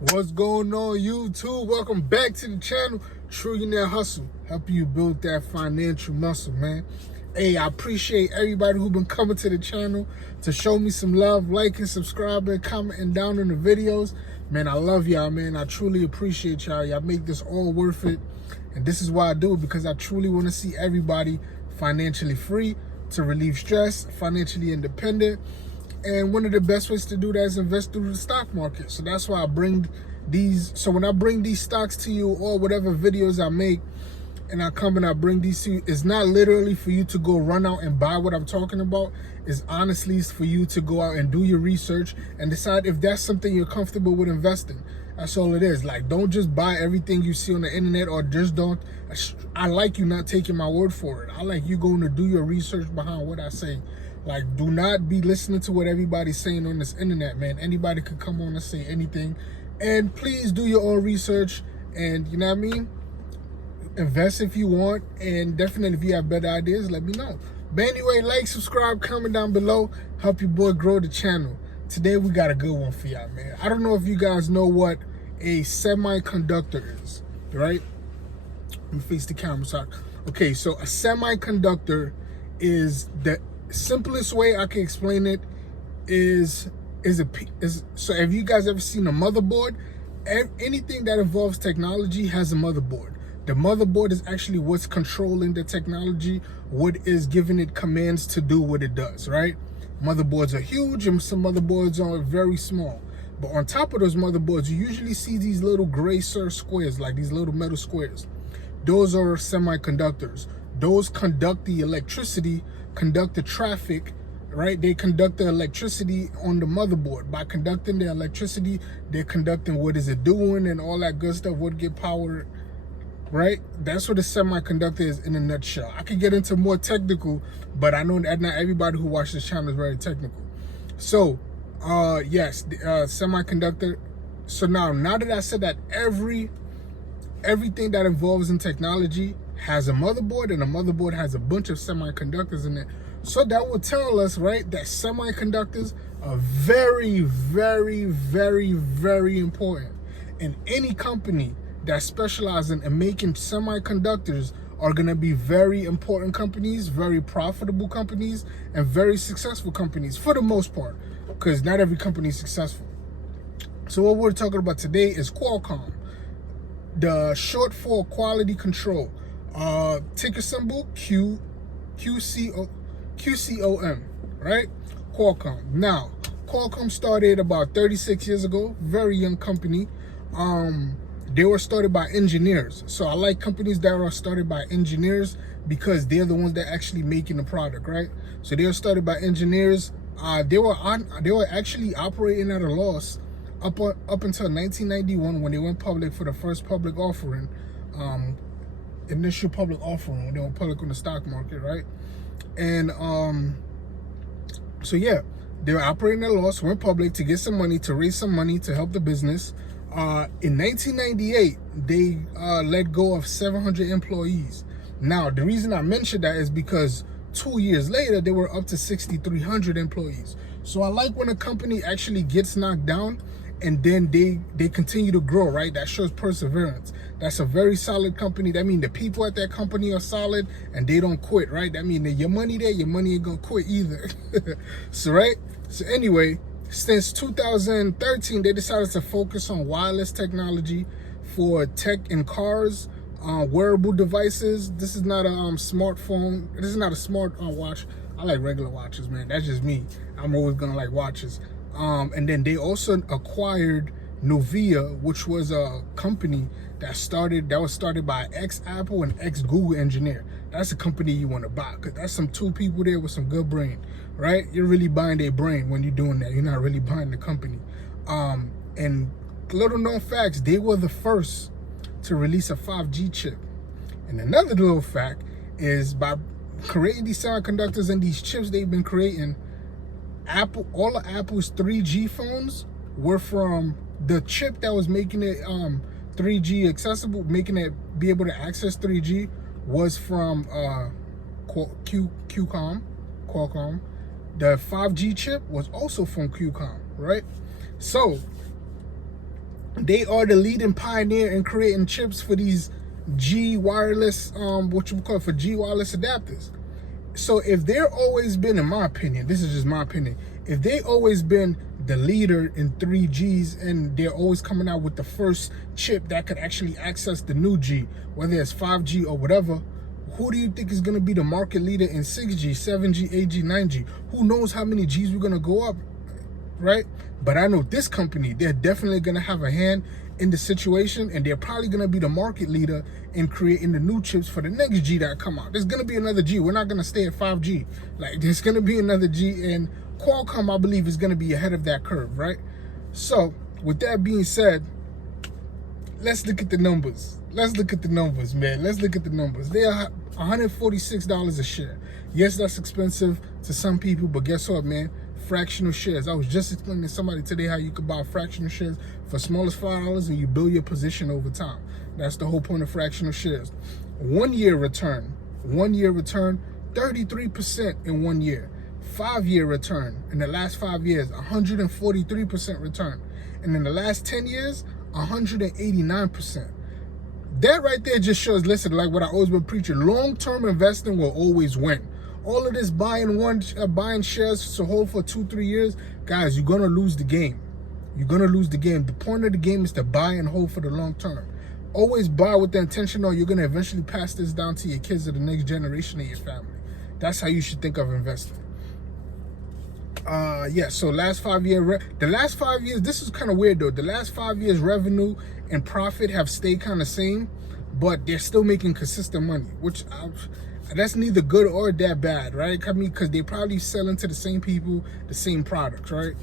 What's going on, YouTube? Welcome back to the channel. Trillionaire Hustle, helping you build that financial muscle, man. Hey, I appreciate everybody who's been coming to the channel to show me some love, liking, subscribing, commenting down in the videos. Man, I love y'all, man. I truly appreciate y'all. Y'all make this all worth it. And this is why I do it, because I truly want to see everybody financially free, to relieve stress, financially independent. And one of the best ways to do that is invest through the stock market. So that's why I bring these. So when I bring these stocks to you, or whatever videos I make, and I come and I bring these to you, it's not literally for you to go run out and buy what I'm talking about. It's honestly for you to go out and do your research and decide if that's something you're comfortable with investing. That's all it is. Like, don't just buy everything you see on the internet, or just don't. I like you not taking my word for it. I like you going to do your research behind what I say. Like, do not be listening to what everybody's saying on this internet, man. Anybody could come on and say anything. And please do your own research. And you know what I mean? Invest if you want. And definitely, if you have better ideas, let me know. But anyway, like, subscribe, comment down below. Help your boy grow the channel. Today, we got a good one for y'all, man. I don't know if you guys know what a semiconductor is, right? Let me face the camera. Sorry. Okay, so a semiconductor is the simplest way I can explain it is so have you guys ever seen a motherboard? Anything that involves technology has a motherboard. The motherboard is actually what's controlling the technology, what is giving it commands to do what it does, right? Motherboards are huge and some motherboards are very small. But on top of those motherboards, you usually see these little gray squares, like these little metal squares. Those are semiconductors. Those conduct the electricity, conduct the traffic, right? They conduct the electricity on the motherboard. By conducting the electricity, they're conducting what is it doing and all that good stuff, what get power, right? That's what a semiconductor is in a nutshell. I could get into more technical, but I know that not everybody who watches this channel is very technical. So, yes, the semiconductor. So now that I said that everything that involves in technology has a motherboard, and a motherboard has a bunch of semiconductors in it. So that will tell us, right, that semiconductors are very, very, very, very important. And any company that specializes in making semiconductors are going to be very important companies, very profitable companies, and very successful companies for the most part, because not every company is successful. So what we're talking about today is Qualcomm. The short for quality control, ticker symbol QCOM, right? Qualcomm. Now, Qualcomm started about 36 years ago. Very young company. They were started by engineers. So I like companies that are started by engineers, because they're the ones that actually making the product, right? So they were started by engineers. They were actually operating at a loss up until 1991, when they went public for the first public offering, initial public offering, when they went public on the stock market, right? And so yeah, they were operating at a loss, went public to get some money, to raise some money to help the business. In 1998, they let go of 700 employees. Now, the reason I mentioned that is because 2 years later, they were up to 6,300 employees. So I like when a company actually gets knocked down and then they continue to grow, right? That shows perseverance. That's a very solid company. That means the people at that company are solid and they don't quit, right? That means that your money there, your money ain't gonna quit either. So, right? So anyway, since 2013, they decided to focus on wireless technology for tech in cars, wearable devices. This is not a smartphone. This is not a smart watch. I like regular watches, man. That's just me. I'm always gonna like watches. And then they also acquired Novia, which was a company that was started by ex-Apple and ex-Google engineer. That's a company you want to buy, because that's some two people there with some good brain, right? You're really buying their brain when you're doing that. You're not really buying the company. And little known facts, they were the first to release a 5G chip. And another little fact is, by creating these semiconductors and these chips they've been creating, all of Apple's 3G phones were from the chip that was making it 3G accessible, making it be able to access 3G, was from Qualcomm. The 5G chip was also from Qualcomm, right? So They are the leading pioneer in creating chips for these G wireless, for G wireless adapters. So if they're always been, in my opinion, this is just my opinion, if they always been the leader in 3Gs and they're always coming out with the first chip that could actually access the new G, whether it's 5G or whatever, who do you think is going to be the market leader in 6G, 7G, 8G, 9G? Who knows how many Gs we're going to go up, right? But I know this company, they're definitely going to have a hand in the situation, and they're probably going to be the market leader in creating the new chips for the next G that come out. There's going to be another G. We're not going to stay at 5G. Like, there's going to be another G, and Qualcomm, I believe, is going to be ahead of that curve, right? So, with that being said, let's look at the numbers. Let's look at the numbers, man. Let's look at the numbers. They are $146 a share. Yes, that's expensive to some people, but guess what, man? Fractional shares. I was just explaining to somebody today how you could buy fractional shares for as small as $5 and you build your position over time. That's the whole point of fractional shares. 1 year return. 1 year return, 33% in 1 year. 5 year return. In the last 5 years, 143% return. And in the last 10 years, 189%. That right there just shows, listen, like what I always been preaching, long-term investing will always win. All of this buying shares to hold for 2-3 years, guys, you're gonna lose the game. You're gonna lose the game. The point of the game is to buy and hold for the long term. Always buy with the intention of you're gonna eventually pass this down to your kids or the next generation of your family. That's how you should think of investing. So last 5 year, the last 5 years, this is kind of weird though. The last 5 years revenue and profit have stayed kind of same, but they're still making consistent money, which that's neither good or that bad, right? I mean, because they probably selling to the same people, the same products, right?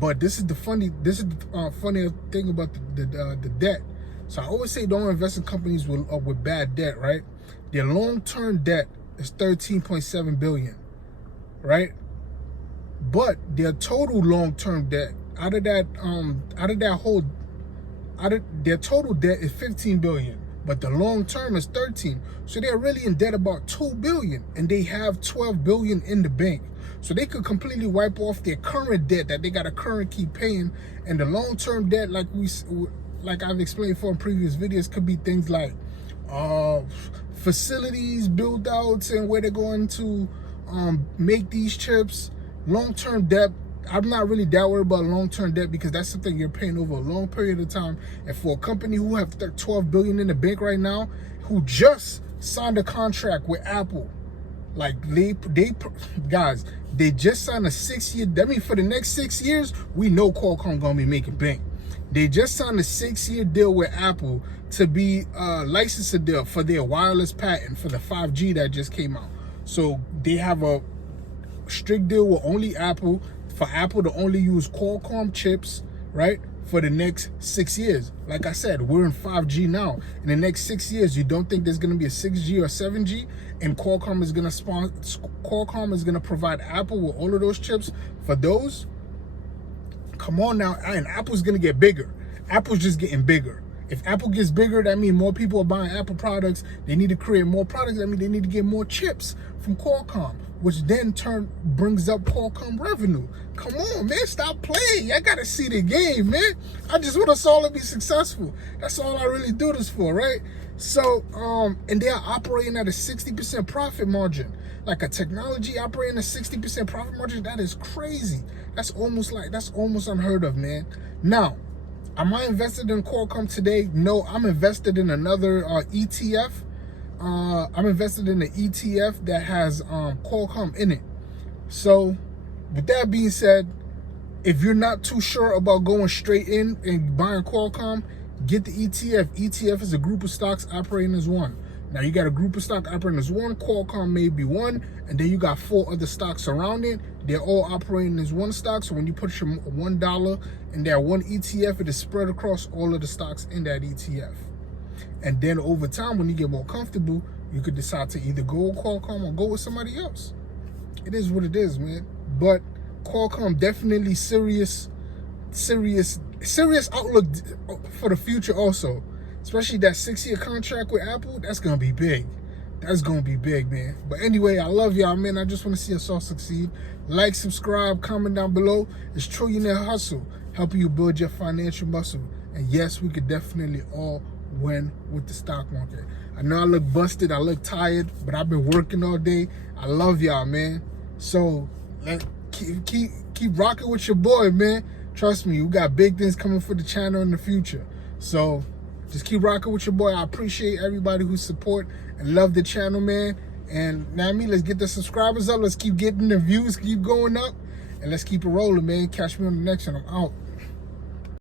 But this is the funny thing about the debt. So I always say don't invest in companies with bad debt, right? Their long-term debt is $13.7 billion, right? But their total long-term debt their total debt is $15 billion, but the long term is 13. So they're really in debt about $2 billion, and they have $12 billion in the bank. So they could completely wipe off their current debt that they got to currently keep paying, and the long-term debt, like I've explained for in previous videos, could be things like facilities, build outs, and where they're going to make these chips. Long-term debt, I'm not really that worried about long-term debt because that's something you're paying over a long period of time. And for a company who have $12 billion in the bank right now, who just signed a contract with Apple, like guys, they just signed a 6-year. That means for the next 6 years, we know Qualcomm gonna be making bank. They just signed a 6-year deal with Apple to be a licensing deal for their wireless patent for the 5G that just came out. So they have a strict deal with only Apple, for Apple to only use Qualcomm chips, right, for the next 6 years. Like I said, we're in 5G now. In the next 6 years, you don't think there's going to be a 6G or 7G, and Qualcomm is going to provide Apple with all of those chips for those? Come on now, and Apple's going to get bigger. Apple's just getting bigger. If Apple gets bigger, that means more people are buying Apple products. They need to create more products. That means they need to get more chips from Qualcomm, which then brings up Qualcomm revenue. Come on, man, stop playing. I gotta see the game, man. I just want us all to be successful. That's all I really do this for, right? So, and they're operating at a 60% profit margin. Like a technology operating at 60% profit margin, that is crazy. That's almost unheard of, man. Now, am I invested in Qualcomm today? No, I'm invested in another ETF. I'm invested in an ETF that has Qualcomm in it. So, with that being said, if you're not too sure about going straight in and buying Qualcomm, get the ETF. ETF is a group of stocks operating as one. Now, you got a group of stocks operating as one. Qualcomm may be one, and then you got 4 other stocks around it. They're all operating as one stock. So when you put your $1 in that one ETF, it is spread across all of the stocks in that ETF. And then over time, when you get more comfortable, you could decide to either go with Qualcomm or go with somebody else. It is what it is, man. But Qualcomm definitely serious outlook for the future also. Especially that 6-year contract with Apple, that's going to be big. That's going to be big, man. But anyway, I love y'all, man. I just want to see us all succeed. Like, subscribe, comment down below. It's Trillionaire Hustle. helping you build your financial muscle. And yes, we could definitely all win with the stock market. I know I look busted, I look tired, but I've been working all day. I love y'all, man. So keep rocking with your boy, man. Trust me, we got big things coming for the channel in the future. So just keep rocking with your boy. I appreciate everybody who support and love the channel, man. And now let's get the subscribers up. Let's keep getting the views, keep going up, and let's keep it rolling, man. Catch me on the next one. I'm out.